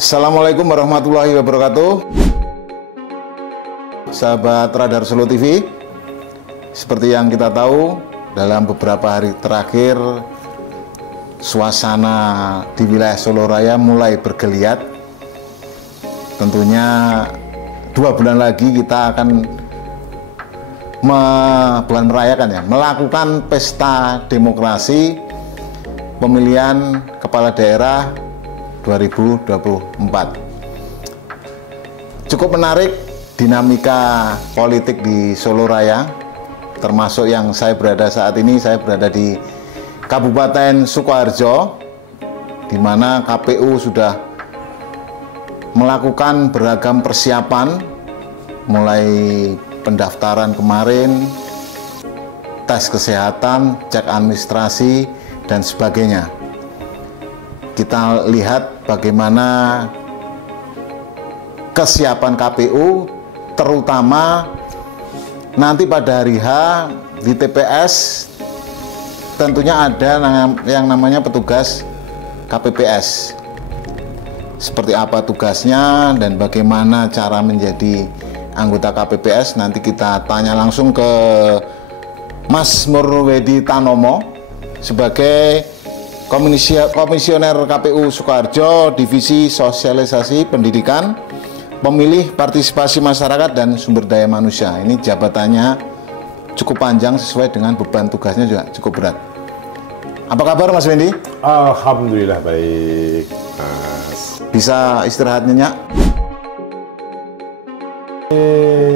Assalamualaikum warahmatullahi wabarakatuh. Sahabat Radar Solo TV, seperti yang kita tahu, dalam beberapa hari terakhir suasana di wilayah Solo Raya mulai bergeliat. Tentunya 2 bulan lagi kita akan bukan merayakan ya, melakukan pesta demokrasi pemilihan kepala daerah 2024. Cukup menarik dinamika politik di Solo Raya, termasuk yang saya berada saat ini. Saya berada di Kabupaten Sukoharjo, di mana KPU sudah melakukan beragam persiapan, mulai pendaftaran kemarin, tes kesehatan, cek administrasi, dan sebagainya. Kita lihat bagaimana kesiapan KPU, terutama nanti pada hari H di TPS tentunya ada yang namanya petugas KPPS. Seperti apa tugasnya dan bagaimana cara menjadi anggota KPPS, nanti kita tanya langsung ke Mas Murwedi Tanomo sebagai Komisioner KPU Sukoharjo, Divisi Sosialisasi Pendidikan, Pemilih, Partisipasi Masyarakat, dan Sumber Daya Manusia. Ini jabatannya cukup panjang sesuai dengan beban tugasnya juga cukup berat. Apa kabar Mas Wendy? Alhamdulillah baik, Mas. Bisa istirahat nyenyak?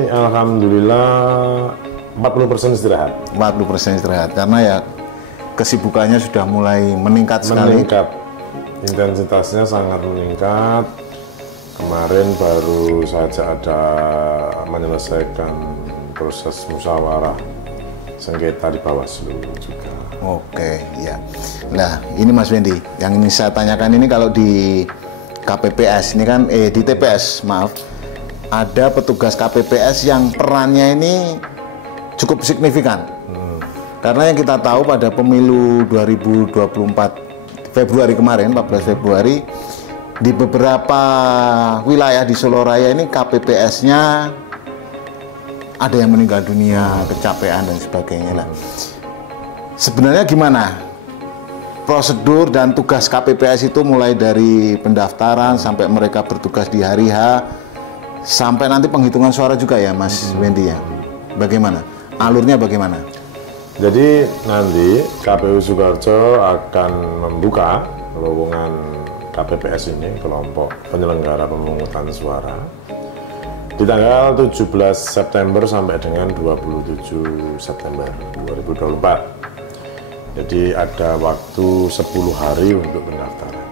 Alhamdulillah 40% istirahat. 40% istirahat, karena ya kesibukannya sudah mulai meningkat sekali. Meningkat, intensitasnya sangat meningkat. Kemarin baru saja ada menyelesaikan proses musyawarah sengketa di Bawaslu juga. Oke, ya. Nah, ini Mas Wendy, yang ini saya tanyakan ini kalau di KPPS ini kan, di TPS, maaf, ada petugas KPPS yang perannya ini cukup signifikan. Karena yang kita tahu pada pemilu 2024 Februari kemarin, 14 Februari, di beberapa wilayah di Solo Raya ini KPPS-nya ada yang meninggal dunia, kecapean dan sebagainya. Nah, sebenarnya gimana prosedur dan tugas KPPS itu, mulai dari pendaftaran sampai mereka bertugas di hari H, sampai nanti penghitungan suara juga ya Mas Wendy ya? Bagaimana? Alurnya bagaimana? Jadi nanti KPU Sukoharjo akan membuka lowongan KPPS ini, kelompok penyelenggara pemungutan suara, di tanggal 17 September sampai dengan 27 September 2024. Jadi ada waktu 10 hari untuk pendaftaran.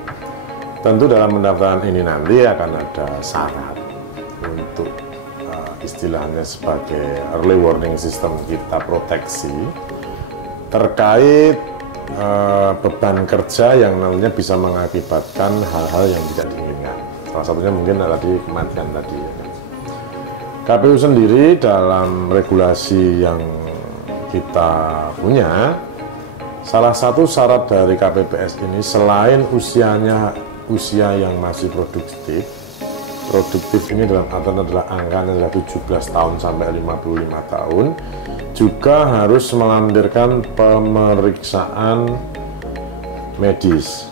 Tentu dalam pendaftaran ini nanti akan ada syarat untuk istilahnya sebagai early warning system, kita proteksi terkait beban kerja yang nantinya bisa mengakibatkan hal-hal yang tidak diinginkan. Salah satunya mungkin tadi kematian tadi. KPU sendiri dalam regulasi yang kita punya, salah satu syarat dari KPPS ini selain usia yang masih produktif ini dalam artian adalah angkanya adalah 17 tahun sampai 55 tahun, juga harus melampirkan pemeriksaan medis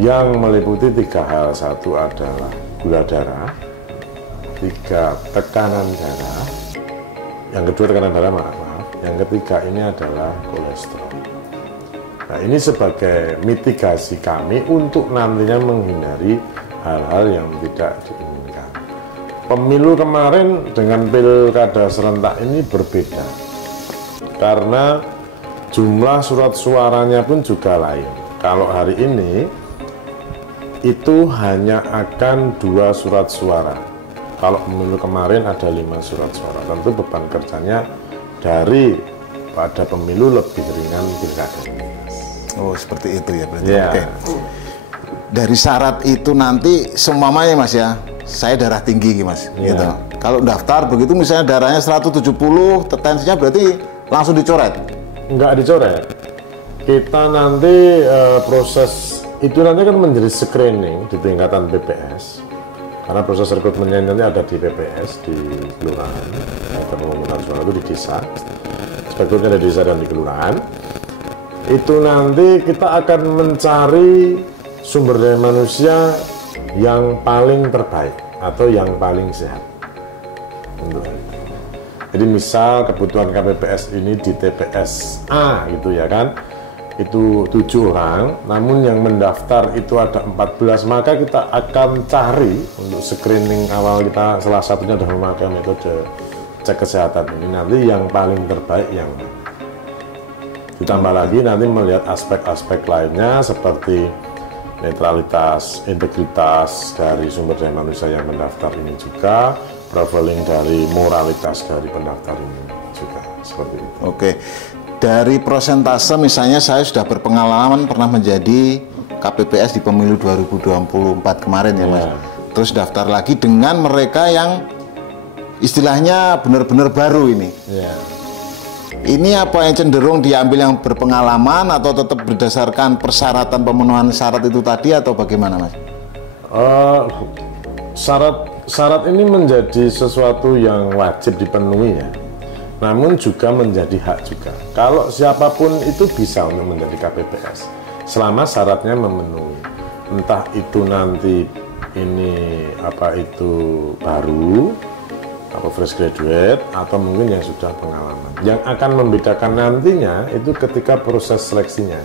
yang meliputi 3 hal. 1 adalah gula darah, 3 tekanan darah, yang kedua tekanan darah maaf, yang ketiga ini adalah kolesterol. Nah, ini sebagai mitigasi kami untuk nantinya menghindari hal-hal yang tidak diinginkan. Pemilu kemarin dengan pilkada serentak ini berbeda, karena jumlah surat suaranya pun juga lain. Kalau hari ini itu hanya akan 2 surat suara. Kalau pemilu kemarin ada 5 surat suara. Tentu beban kerjanya dari pada pemilu lebih ringan pilkada. Oh, seperti itu ya berarti. Ya. Oke. Dari syarat itu nanti semuanya Mas ya, saya darah tinggi Mas, Ya. gitu. Kalau daftar begitu misalnya darahnya 170, tensinya berarti langsung dicoret? Enggak dicoret. Kita nanti proses itu nanti kan menjadi screening di tingkatan BPS. Karena proses rekrutmennya nanti ada di PPS, di kelurahan, pemungutan suara itu di desa, spekturnya ada di desa dan di kelurahan. Itu nanti kita akan mencari sumber daya manusia yang paling terbaik atau yang paling sehat. Jadi misal kebutuhan KPPS ini di TPS A gitu ya kan, itu 7 orang, namun yang mendaftar itu ada 14, maka kita akan cari untuk screening awal kita, salah satunya adalah memakai metode cek kesehatan ini, nanti yang paling terbaik yang mana. Ditambah lagi nanti melihat aspek-aspek lainnya seperti netralitas, integritas dari sumber daya manusia yang mendaftar ini juga, profiling dari moralitas dari pendaftar ini juga, seperti itu. Oke, dari persentase misalnya saya sudah berpengalaman pernah menjadi KPPS di pemilu 2024 kemarin ya Mas. Terus daftar lagi dengan mereka yang istilahnya benar-benar baru ini. Ini apa yang cenderung diambil yang berpengalaman atau tetap berdasarkan persyaratan pemenuhan syarat itu tadi atau bagaimana Mas? Syarat ini menjadi sesuatu yang wajib dipenuhi ya, namun juga menjadi hak juga. Kalau siapapun itu bisa untuk menjadi KPPS selama syaratnya memenuhi. Entah itu nanti ini apa itu baru atau fresh graduate atau mungkin yang sudah pengalaman. Yang akan membedakan nantinya itu ketika proses seleksinya.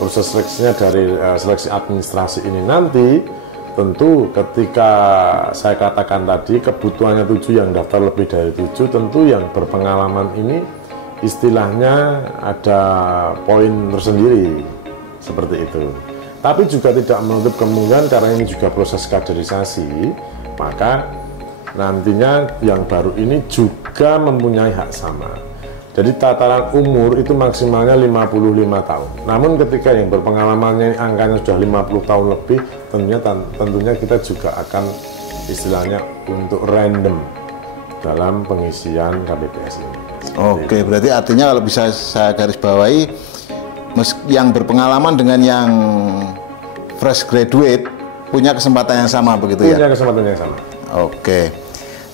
Proses seleksinya dari seleksi administrasi ini nanti tentu ketika saya katakan tadi kebutuhannya 7 yang daftar lebih dari 7, tentu yang berpengalaman ini istilahnya ada poin tersendiri seperti itu. Tapi juga tidak menutup kemungkinan karena ini juga proses kaderisasi, maka nantinya yang baru ini juga mempunyai hak sama. Jadi tataran umur itu maksimalnya 55 tahun. Namun ketika yang berpengalamannya angkanya sudah 50 tahun lebih, tentunya kita juga akan istilahnya untuk random dalam pengisian KPPS ini. Oke, berarti artinya kalau bisa saya garis bawahi, yang berpengalaman dengan yang fresh graduate punya kesempatan yang sama begitu ya? Punya kesempatan yang sama. Oke.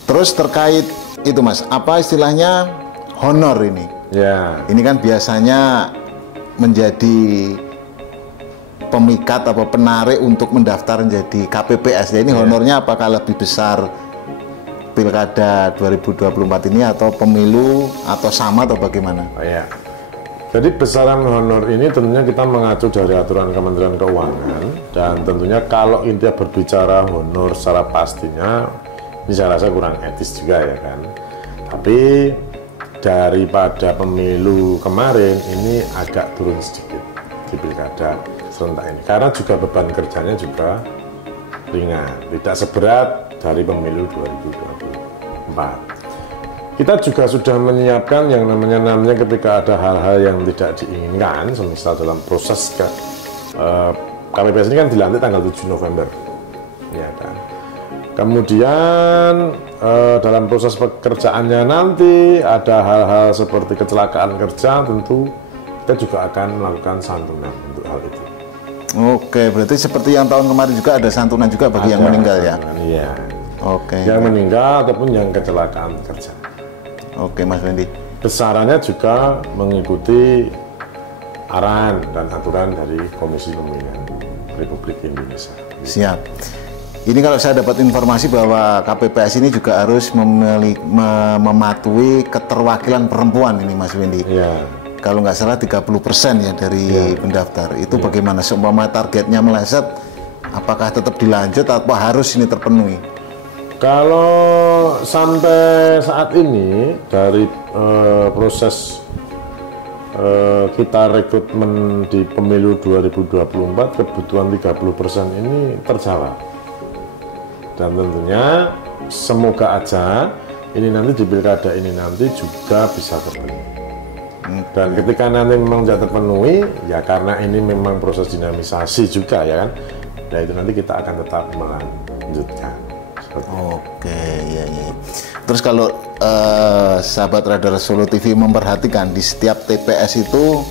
Terus terkait itu Mas, apa istilahnya honor ini? Ya. Ini kan biasanya menjadi pemikat atau penarik untuk mendaftar menjadi KPPS. Ya, ini honornya apakah lebih besar Pilkada 2024 ini atau pemilu atau sama atau bagaimana? Oh, ya. Jadi besaran honor ini tentunya kita mengacu dari aturan Kementerian Keuangan, dan tentunya kalau intinya berbicara honor secara pastinya ini saya rasa kurang etis juga ya kan. Tapi daripada pemilu kemarin ini agak turun sedikit di pilkada serentak ini, karena juga beban kerjanya juga ringan, tidak seberat dari pemilu 2024. Kita juga sudah menyiapkan yang namanya ketika ada hal-hal yang tidak diinginkan, semisal dalam proses KPPS ini kan dilantik tanggal 7 November, ya kan. Kemudian dalam proses pekerjaannya nanti ada hal-hal seperti kecelakaan kerja, tentu kita juga akan melakukan santunan untuk hal itu. Oke, berarti seperti yang tahun kemarin juga ada santunan juga bagi yang meninggal ya? Iya. Oke. Yang meninggal ataupun yang kecelakaan kerja. Oke, Mas Wendy. Besarannya juga mengikuti arahan dan aturan dari Komisi Pemilihan Republik Indonesia. Siap. Ini kalau saya dapat informasi bahwa KPPS ini juga harus mematuhi keterwakilan perempuan ini, Mas Wendy. Iya. Kalau nggak salah 30% ya dari pendaftar. Itu bagaimana? Seumpama targetnya meleset, apakah tetap dilanjut atau harus ini terpenuhi? Kalau sampai saat ini dari proses kita rekrutmen di pemilu 2024, kebutuhan 30% ini terjawab. Dan tentunya semoga aja ini nanti di pilkada ini nanti juga bisa terpenuhi. Dan ketika nanti memang tidak terpenuhi, ya karena ini memang proses dinamisasi juga ya kan, nah itu nanti kita akan tetap melanjutkan. Oke, ya. Terus kalau sahabat Radar Solo TV memperhatikan di setiap TPS itu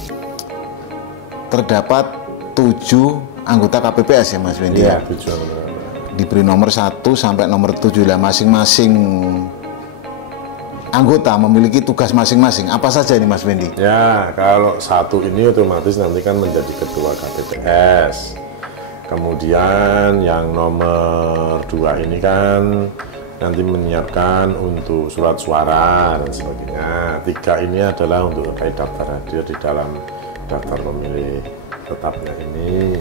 terdapat 7 anggota KPPS ya Mas Wendy? Iya, 7 anggota. diberi nomor 1 sampai nomor 7 lah, masing-masing anggota memiliki tugas masing-masing. Apa saja ini Mas Wendy? Ya, kalau 1 ini otomatis nanti kan menjadi ketua KPPS. Kemudian yang nomor 2 ini kan nanti menyiapkan untuk surat suara dan sebagainya. 3 ini adalah untuk terkait daftar hadir di dalam daftar pemilih tetapnya ini.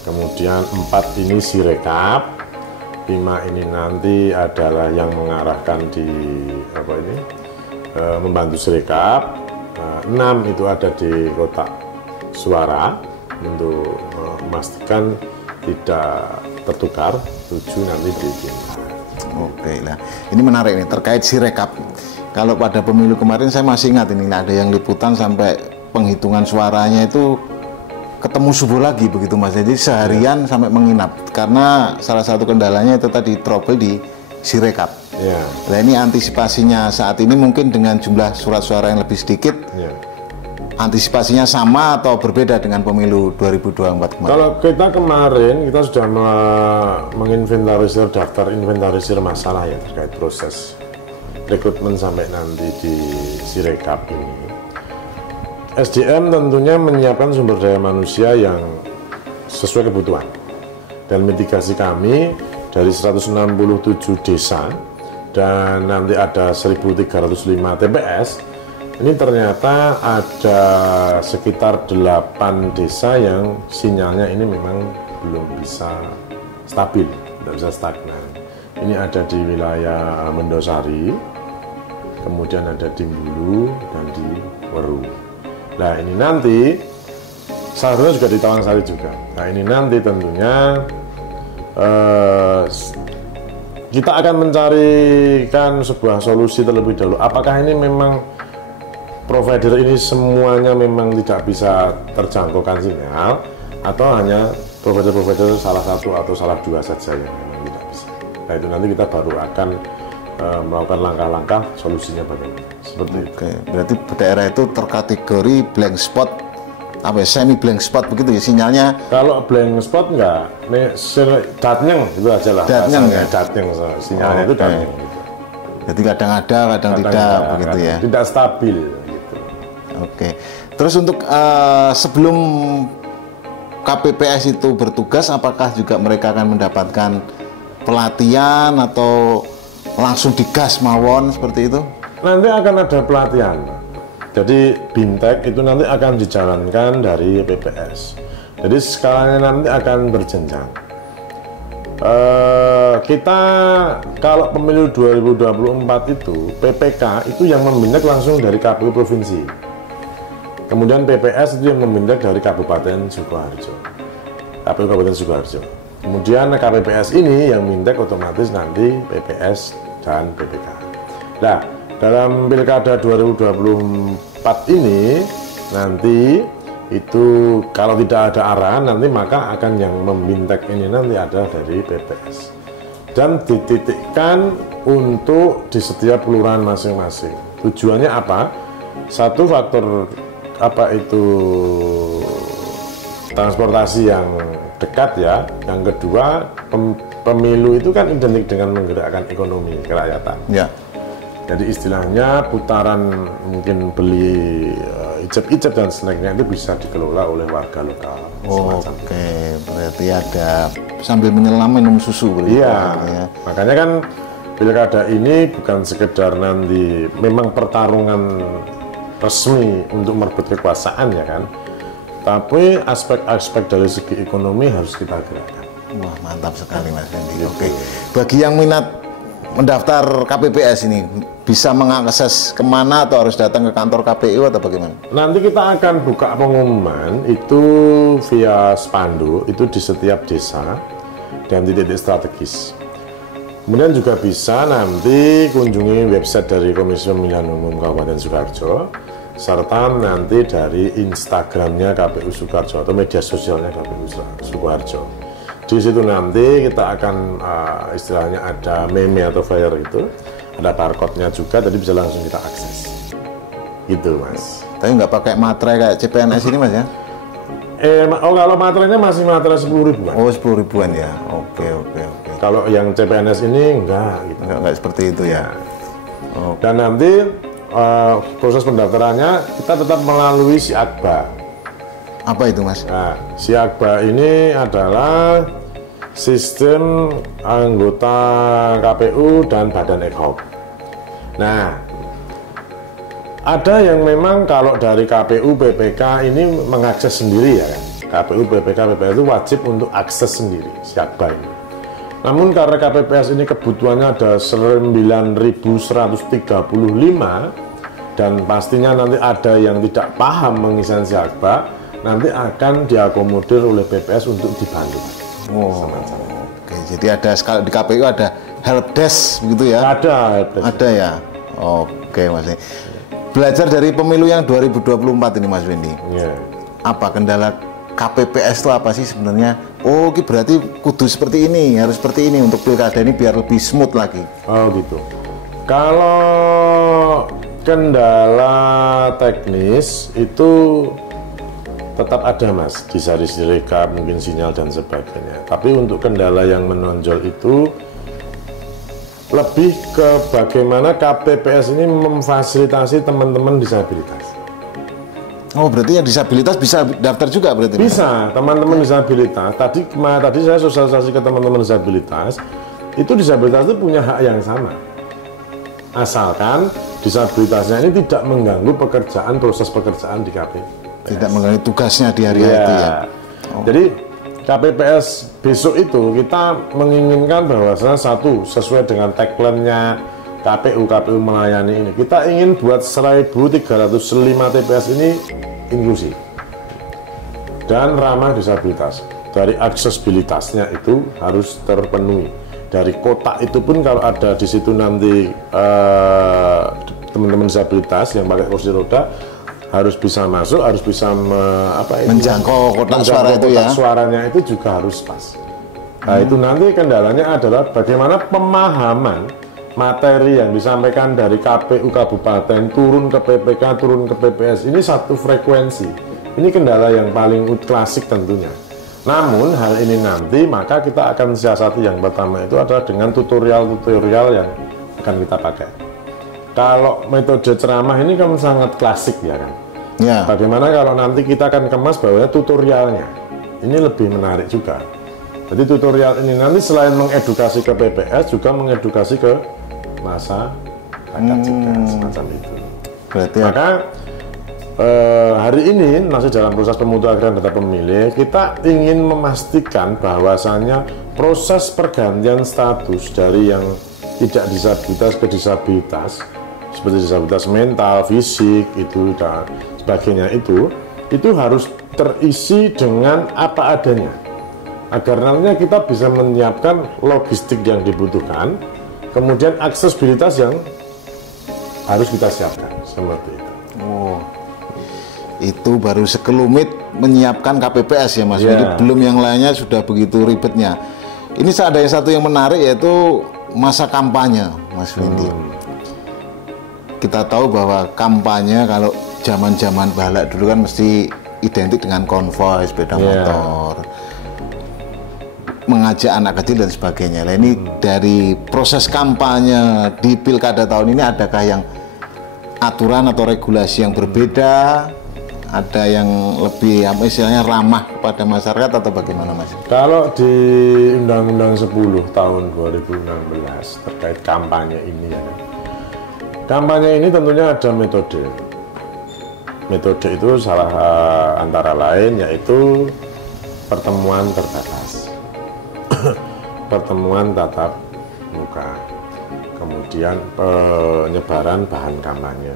Kemudian 4 ini sirekap. 5 ini nanti adalah yang mengarahkan di membantu sirekap. 6 itu ada di kotak suara untuk memastikan tidak tertukar. 7 nanti di pintar. Oke, nah ini menarik nih terkait sirekap. Kalau pada pemilu kemarin saya masih ingat ini ada yang liputan sampai penghitungan suaranya itu ketemu subuh lagi begitu Mas. Jadi seharian sampai menginap karena salah satu kendalanya itu tadi trouble di sirekap. Ya. Nah ini antisipasinya saat ini mungkin dengan jumlah surat suara yang lebih sedikit. Ya. Antisipasinya sama atau berbeda dengan pemilu 2024 kemarin? Kalau kita kemarin kita sudah menginventarisir daftar inventarisir masalah ya terkait proses rekrutmen sampai nanti di sirekap ini. SDM tentunya menyiapkan sumber daya manusia yang sesuai kebutuhan. Dan mitigasi kami dari 167 desa dan nanti ada 1.305 TPS, ini ternyata ada sekitar 8 desa yang sinyalnya ini memang belum bisa stabil, tidak bisa stagnan. Ini ada di wilayah Mendosari, kemudian ada di Bulu dan di Weru. Nah ini nanti salah satunya juga di Tawangsari juga. Nah ini nanti tentunya kita akan mencarikan sebuah solusi terlebih dahulu. Apakah ini memang provider ini semuanya memang tidak bisa terjangkaukan sinyal, atau hanya provider-provider salah satu atau salah 2 saja yang memang tidak bisa. Nah itu nanti kita baru akan melakukan langkah-langkah solusinya bagaimana. Seperti Oke, berarti daerah itu terkategori blank spot, apa ya, semi blank spot begitu ya sinyalnya? Kalau blank spot enggak, nih datnyeng itu aja lah. Datnyeng ya? Datnyeng, sinyalnya itu datnyeng. Gitu. Jadi kadang ada, kadang tidak begitu ya? Tidak stabil. Gitu. Oke, terus untuk sebelum KPPS itu bertugas, apakah juga mereka akan mendapatkan pelatihan atau langsung digas mawon seperti itu? Nanti akan ada pelatihan. Jadi BIMTEK itu nanti akan dijalankan dari PPS. Jadi skalanya nanti akan berjenjang. Kita kalau pemilu 2024 itu PPK itu yang membintek langsung dari KPU provinsi. Kemudian PPS itu yang membintek dari Kabupaten Sukoharjo. KPU Kabupaten Sukoharjo. Kemudian KPPS ini yang mintek otomatis nanti PPS dan PPK. Nah, dalam Pilkada 2024 ini nanti itu kalau tidak ada arahan nanti maka akan yang membintek ini nanti ada dari PPS dan dititikkan untuk di setiap kelurahan masing-masing. Tujuannya apa? Satu faktor apa itu transportasi yang dekat ya. Yang kedua pemilu itu kan identik dengan menggerakkan ekonomi kerakyatan. Ya. Jadi istilahnya putaran mungkin beli icep-icep dan snacknya itu bisa dikelola oleh warga lokal. Oke, berarti ada sambil menyelam minum susu. Iya, ya. Makanya kan pilkada ini bukan sekedar nanti memang pertarungan resmi untuk merebut kekuasaan ya kan, tapi aspek-aspek dari segi ekonomi harus kita gerakkan. Wah mantap sekali Mas Wendy. Oke, bagi yang minat mendaftar KPPS ini bisa mengakses kemana atau harus datang ke kantor KPU atau bagaimana? Nanti kita akan buka pengumuman itu via spanduk itu di setiap desa dan titik-titik strategis. Kemudian juga bisa nanti kunjungi website dari Komisi Pemilihan Umum Kabupaten Sukoharjo serta nanti dari Instagramnya KPU Sukoharjo atau media sosialnya KPU Sukoharjo. Di situ nanti kita akan istilahnya ada meme atau flyer itu, ada barcode-nya juga, jadi bisa langsung kita akses. Gitu Mas. Tapi nggak pakai materai kayak CPNS ini Mas ya? Kalau materainya masih materai 10 ribuan. Oh 10 ribuan ya. Oke. Kalau yang CPNS ini enggak gitu. Enggak seperti itu ya. Oh. Dan nanti proses pendaftarannya kita tetap melalui Siakba. Apa itu Mas? Nah, Siakba ini adalah sistem anggota KPU dan Badan Ad Hoc. Nah, ada yang memang kalau dari KPU BPK ini mengakses sendiri ya kan. KPU BPK BPK itu wajib untuk akses sendiri Siakba ini. Namun karena KPPS ini kebutuhannya ada 9.135 dan pastinya nanti ada yang tidak paham mengisian Siakba, nanti akan diakomodir oleh BPS untuk dibantu. Oh, oke. Jadi ada kalau di KPU ada helpdesk begitu ya? Ada helpdesk. Ada ya. Oke Mas. Belajar dari pemilu yang 2024 ini Mas Wendy. Yeah. Apa kendala KPPS itu apa sih sebenarnya? Oh, berarti kudu seperti ini, harus seperti ini untuk pilkada ini biar lebih smooth lagi. Oh gitu. Kalau kendala teknis itu tetap ada Mas, di sari rekap, mungkin sinyal dan sebagainya. Tapi untuk kendala yang menonjol itu lebih ke bagaimana KPPS ini memfasilitasi teman-teman disabilitas. Oh, berarti yang disabilitas bisa daftar juga berarti? Bisa, teman-teman disabilitas. Tadi saya sosialisasi ke teman-teman disabilitas, itu disabilitas itu punya hak yang sama. Asalkan disabilitasnya ini tidak mengganggu proses pekerjaan di KPPS. Tidak mengganggu tugasnya di hari-hari itu ya. Oh. Jadi KPPS besok itu kita menginginkan bahwasanya satu, sesuai dengan tagline-nya KPU melayani ini, kita ingin buat 1.305 TPS ini inklusif dan ramah disabilitas. Dari aksesibilitasnya itu harus terpenuhi. Dari kotak itu pun kalau ada di situ nanti teman-teman disabilitas yang pakai kursi roda harus bisa masuk, harus bisa menjangkau kotak suara itu ya. Suaranya itu juga harus pas. Nah itu nanti kendalanya adalah bagaimana pemahaman materi yang disampaikan dari KPU kabupaten turun ke PPK, turun ke PPS ini satu frekuensi. Ini kendala yang paling klasik tentunya. Namun hal ini nanti maka kita akan siasati yang pertama itu adalah dengan tutorial-tutorial yang akan kita pakai. Kalau metode ceramah ini kan sangat klasik ya kan. Ya. Bagaimana kalau nanti kita akan kemas bahwa tutorialnya ini lebih menarik juga. Jadi tutorial ini nanti selain mengedukasi ke PPS juga mengedukasi ke masa rakyat juga semacam itu. Berarti maka hari ini masih dalam proses pemutakhiran data pemilih, kita ingin memastikan bahwasannya proses pergantian status dari yang tidak disabilitas ke disabilitas seperti disabilitas mental, fisik itu dan sebagainya itu harus terisi dengan apa adanya agar nantinya kita bisa menyiapkan logistik yang dibutuhkan. Kemudian aksesibilitas yang harus kita siapkan seperti itu. Oh, itu baru sekelumit menyiapkan KPPS ya Mas. Yeah. Jadi belum yang lainnya sudah begitu ribetnya. Ini ada yang satu yang menarik yaitu masa kampanye, Mas Wendy. Kita tahu bahwa kampanye kalau zaman-zaman balak dulu kan mesti identik dengan konvoi sepeda motor. Mengajak anak kecil dan sebagainya. Nah, ini dari proses kampanye di pilkada tahun ini adakah yang aturan atau regulasi yang berbeda? Ada yang lebih istilahnya ramah kepada masyarakat atau bagaimana Mas? Kalau di Undang-Undang 10 tahun 2016 terkait kampanye ini ya. Kampanye ini tentunya ada metode. Metode itu antara lain yaitu pertemuan terbatas. Pertemuan tatap muka, kemudian penyebaran bahan kampanye,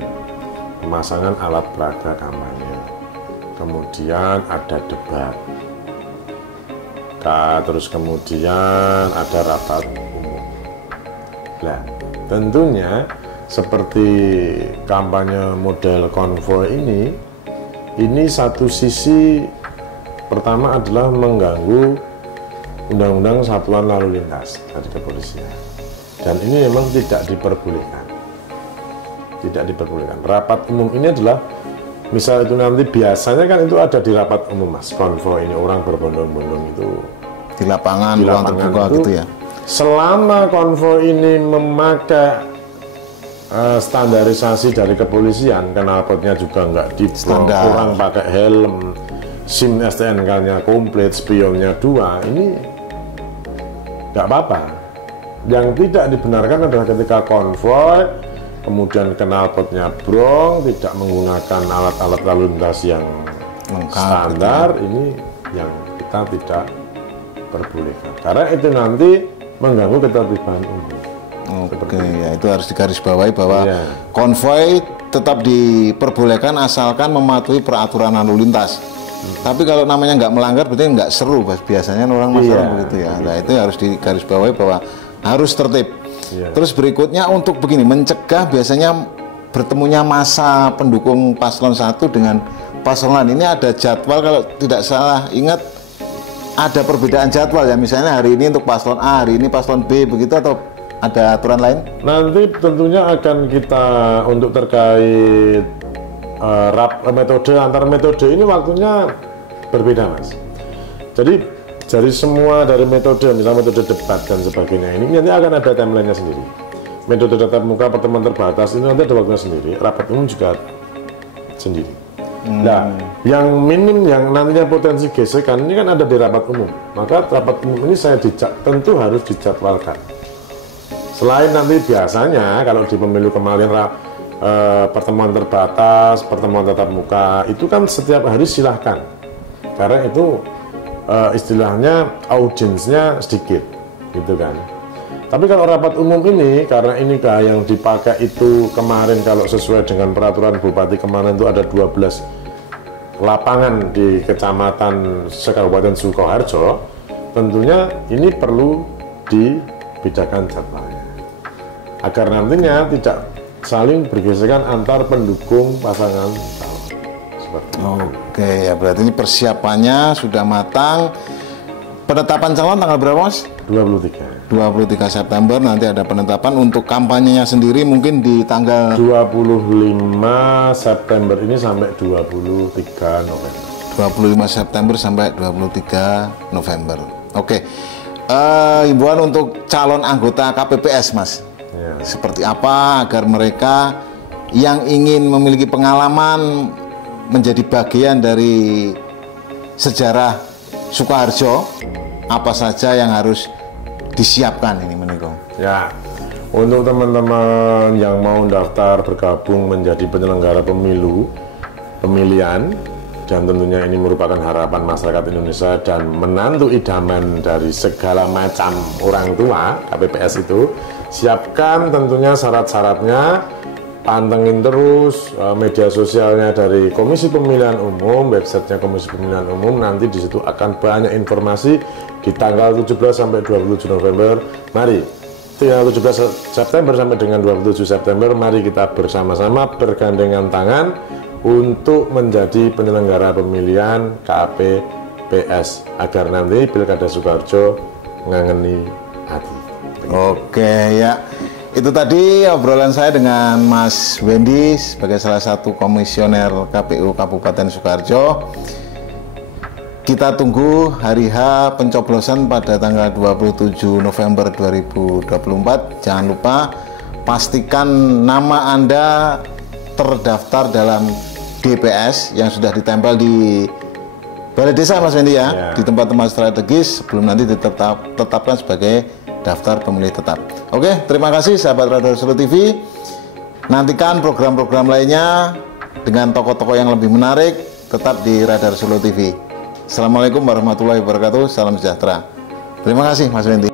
pemasangan alat peraga kampanye, kemudian ada debat, terus kemudian ada rapat umum. Nah, tentunya seperti kampanye model konvoi ini satu sisi pertama adalah mengganggu Undang-Undang Satuan Lalu Lintas dari kepolisian, dan ini memang tidak diperbolehkan. Tidak diperbolehkan. Rapat umum ini adalah, misal itu nanti biasanya kan itu ada di rapat umum Mas, konvoi ini orang berbondong-bondong itu di lapangan ruang terbuka gitu ya. selama konvoi ini memakai standarisasi dari kepolisian, knalpotnya juga nggak diblok, orang pakai helm, SIM STNK-nya komplit, spionnya 2, ini nggak apa-apa. Yang tidak dibenarkan adalah ketika konvoi, kemudian knalpotnya brong, tidak menggunakan alat-alat lalu lintas yang standar, ini yang kita tidak perbolehkan. Karena itu nanti mengganggu ketertiban umum. Oke, ya itu harus digarisbawahi bahwa konvoi tetap diperbolehkan asalkan mematuhi peraturan lalu lintas. Tapi kalau namanya nggak melanggar berarti nggak seru, biasanya orang masalah begitu ya. Nah itu harus digarisbawahi bahwa harus tertib. Terus berikutnya untuk begini, mencegah biasanya bertemunya massa pendukung paslon 1 dengan paslon lain. Ini ada jadwal, kalau tidak salah ingat ada perbedaan jadwal ya, misalnya hari ini untuk paslon A, hari ini paslon B, begitu, atau ada aturan lain? Nanti tentunya akan kita untuk terkait metode, antar metode ini waktunya berbeda, Mas. Jadi dari semua dari metode, misalnya metode debat dan sebagainya, ini nanti akan ada timelinenya sendiri. Metode tatap muka, pertemuan terbatas, ini nanti ada waktunya sendiri, rapat umum juga sendiri. Nah, yang minim yang nantinya potensi gesekan ini kan ada di rapat umum. Maka rapat umum ini tentu harus dijadwalkan. Selain nanti biasanya kalau di pemilu kemarin pertemuan terbatas, pertemuan tatap muka itu kan setiap hari silahkan, karena itu istilahnya audiensnya sedikit, gitu kan. Tapi kalau rapat umum ini, karena ini yang dipakai itu kemarin kalau sesuai dengan peraturan Bupati kemarin itu ada 12 lapangan di kecamatan Kabupaten Sukoharjo, tentunya ini perlu dibedakan jadwalnya agar nantinya tidak saling bergesekan antar pendukung pasangan calon. Oke, ya berarti ini persiapannya sudah matang. Penetapan calon tanggal berapa, Mas? 23 September nanti ada penetapan. Untuk kampanyenya sendiri mungkin di tanggal 25 September ini sampai 23 November. 25 September sampai 23 November. Oke. Himbauan untuk calon anggota KPPS, Mas. Seperti apa agar mereka yang ingin memiliki pengalaman menjadi bagian dari sejarah Sukoharjo, apa saja yang harus disiapkan ini, Menikong? Ya, untuk teman-teman yang mau daftar bergabung menjadi penyelenggara pemilihan, dan tentunya ini merupakan harapan masyarakat Indonesia dan menantu idaman dari segala macam orang tua, KPPS itu, siapkan tentunya syarat-syaratnya, pantengin terus media sosialnya dari Komisi Pemilihan Umum, websitenya Komisi Pemilihan Umum, nanti di situ akan banyak informasi di tanggal 17 sampai 27 November. Mari, tanggal 17 September sampai dengan 27 September, mari kita bersama-sama bergandengan tangan untuk menjadi penyelenggara pemilihan KPPS agar nanti Pilkada Sukoharjo ngangeni hati. Oke ya, itu tadi obrolan saya dengan Mas Wendy sebagai salah satu komisioner KPU Kabupaten Sukoharjo. Kita tunggu hari H pencoblosan pada tanggal 27 November 2024. Jangan lupa pastikan nama Anda terdaftar dalam DPS yang sudah ditempel di Balai Desa, Mas Wendy ya, di tempat-tempat strategis sebelum nanti ditetapkan sebagai daftar pemilih tetap. Oke, terima kasih sahabat Radar Solo TV. Nantikan program-program lainnya dengan tokoh-tokoh yang lebih menarik tetap di Radar Solo TV. Assalamualaikum warahmatullahi wabarakatuh. Salam sejahtera. Terima kasih, Mas Wendy.